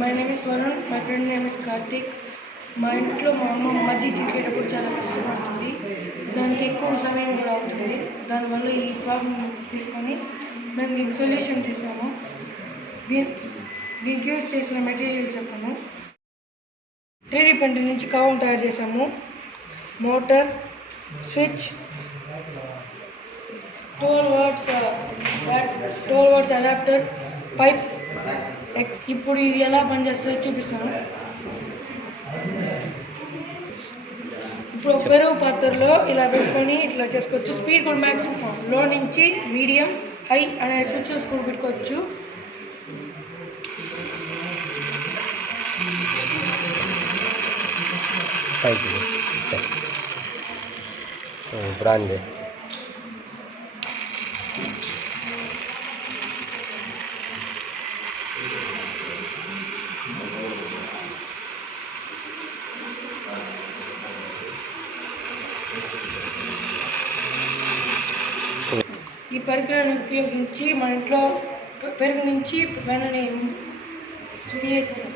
My name is Varun, my friend name is Karthik. మా ఇంట్లో మా అమ్మ మజ్జి చిక్కేటప్పుడు చాలా కష్టపడుతుంది. దానికి ఎక్కువ సమయం కూడా అవుతుంది. దానివల్ల ఈ ప్రాబ్లం తీసుకొని మేము దీనికి సొల్యూషన్ తీసాము. దీనికి యూజ్ చేసిన మెటీరియల్ చెప్పాము. 3D ప్రింటర్ నుంచి కవం తయారు చేసాము. Motor, switch, 12 watts adapter, pipe. ఇప్పుడు ఇది ఎలా పనిచేస్తుందో చూపిస్తాను. ఇప్పుడు పెరుగు పాత్రలో ఇలా పెట్టుకొని ఇట్లా చేసుకోవచ్చు. స్పీడ్ కూడా మ్యాక్సిమం లో నుంచి మీడియం, హై అనే స్విచ్చెస్ కూడా పెట్టుకోవచ్చు. బ్రాండ్ ఈ పరికరాన్ని ఉపయోగించి మన ఇంట్లో పెరుగు నుంచి వెన్నని తీయచ్చు.